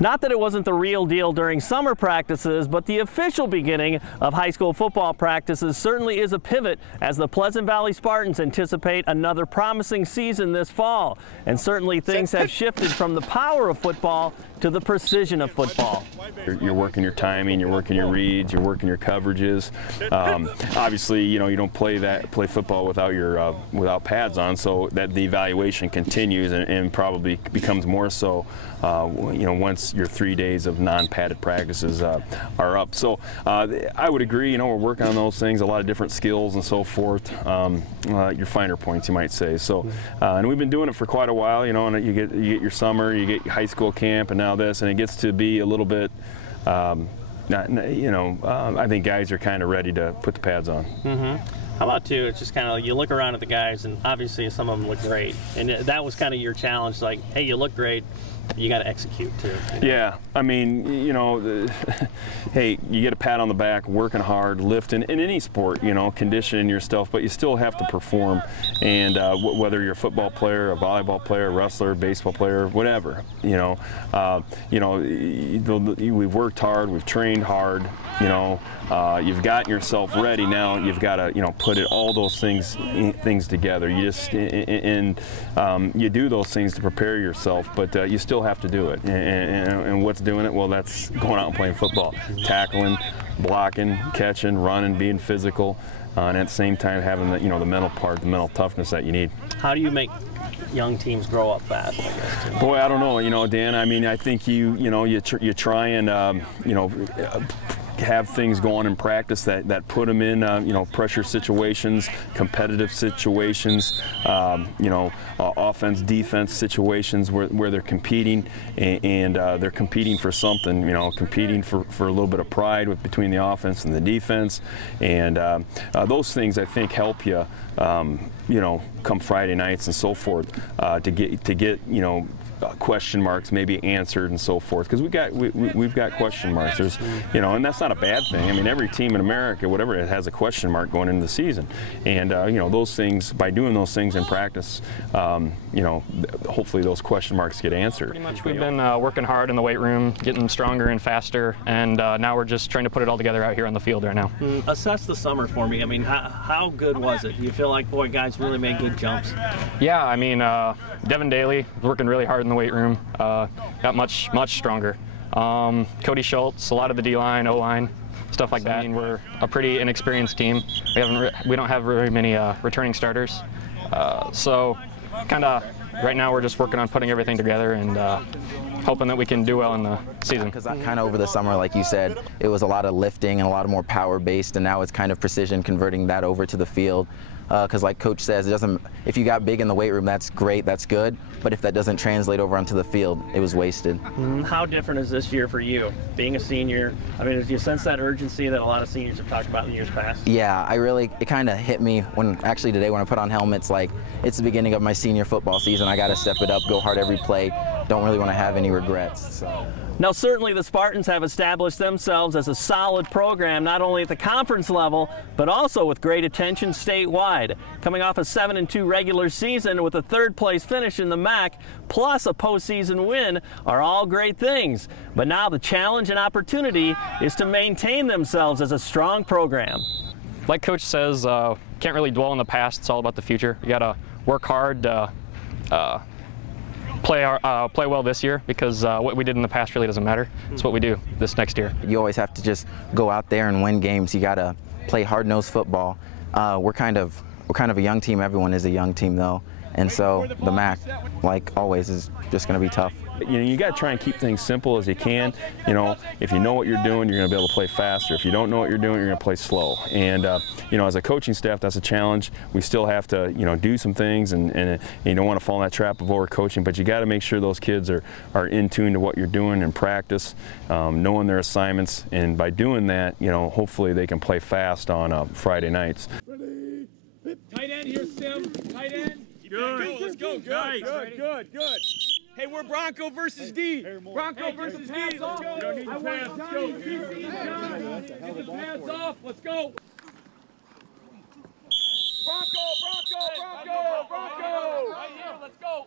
Not that it wasn't the real deal during summer practices, but the official beginning of high school football practices certainly is a pivot as the Pleasant Valley Spartans anticipate another promising season this fall. And certainly things have shifted from the power of football to the precision of football. You're working your timing, you're working your reads, you're working your coverages. Obviously, you don't play football without your without pads on, so that the evaluation continues and probably becomes more so once your 3 days of non-padded practices are up. So I would agree, we're working on those things, a lot of different skills and so forth, your finer points, you might say. So and we've been doing it for quite a while, and you get your summer, you get your high school camp, and now this, and it gets to be a little bit I think guys are kind of ready to put the pads on. How about too, it's just kind of, you look around at the guys and obviously some of them look great, and that was kind of your challenge, like, hey, you look great, you got to execute too. Yeah, I mean, hey, you get a pat on the back, working hard, lifting in any sport, conditioning yourself, but you still have to perform. And whether you're a football player, a volleyball player, a wrestler, baseball player, whatever, we've worked hard, we've trained hard, you've gotten yourself ready. Now you've got to, put all those things together. You just you do those things to prepare yourself, but you still have to do it. And what's doing it? Well, that's going out and playing football, tackling, blocking, catching, running, being physical, and at the same time having the the mental part, the mental toughness that you need. How do you make young teams grow up fast, I guess, too? Boy, I don't know, Dan. I mean, I think you try and have things going in practice that put them in pressure situations, competitive situations, offense, defense situations where they're competing and they're competing for something, competing for a little bit of pride between the offense and the defense, and those things I think help you come Friday nights and so forth to get question marks maybe answered and so forth, because we've got question marks. There's and that's not a bad thing. I mean, every team in America, whatever, it has a question mark going into the season, and those things, by doing those things in practice, hopefully those question marks get answered. Pretty much we've been working hard in the weight room, getting stronger and faster, and now we're just trying to put it all together out here on the field right now. Assess the summer for me. I mean, how good was it? Do you feel like, boy, guys really made good jumps? Yeah, I mean, Devin Daly was working really hard in the weight room, got much stronger. Cody Schultz, a lot of the D-line, O-line, stuff like that. I mean, we're a pretty inexperienced team. We don't have very many returning starters, so kind of right now we're just working on putting everything together and hoping that we can do well in the season. Because kind of over the summer, like you said, it was a lot of lifting and a lot more power based, and now it's kind of precision, converting that over to the field. Because like Coach says, if you got big in the weight room, that's great, that's good, but if that doesn't translate over onto the field, it was wasted. How different is this year for you, being a senior? I mean, do you sense that urgency that a lot of seniors have talked about in years past? Yeah, it kind of hit me today when I put on helmets, like, it's the beginning of my senior football season. I got to step it up, go hard every play, don't really want to have any regrets. So. Now, certainly the Spartans have established themselves as a solid program, not only at the conference level, but also with great attention statewide. Coming off a 7-2 regular season with a third-place finish in the MAC, plus a postseason win, are all great things. But now the challenge and opportunity is to maintain themselves as a strong program. Like Coach says, can't really dwell on the past. It's all about the future. You got to work hard to play well this year, because what we did in the past really doesn't matter. It's what we do this next year. You always have to just go out there and win games. You got to play hard-nosed football. We're kind of a young team. Everyone is a young team, though, and so the MAC, like always, is just going to be tough. You got to try and keep things simple as you can. If you know what you're doing, you're going to be able to play faster. If you don't know what you're doing, you're going to play slow. And as a coaching staff, that's a challenge. We still have to do some things, and you don't want to fall in that trap of over-coaching, but you got to make sure those kids are in tune to what you're doing in practice, knowing their assignments, and by doing that, hopefully they can play fast on Friday nights. Ready. Tight end here, Stim. Tight end. Good. Let's go. Good. Good. Hey, we're Bronco versus D. Bronco versus D. Let's go. I want Johnny. Get the pads off. Let's go. Bronco. Right here. Let's go.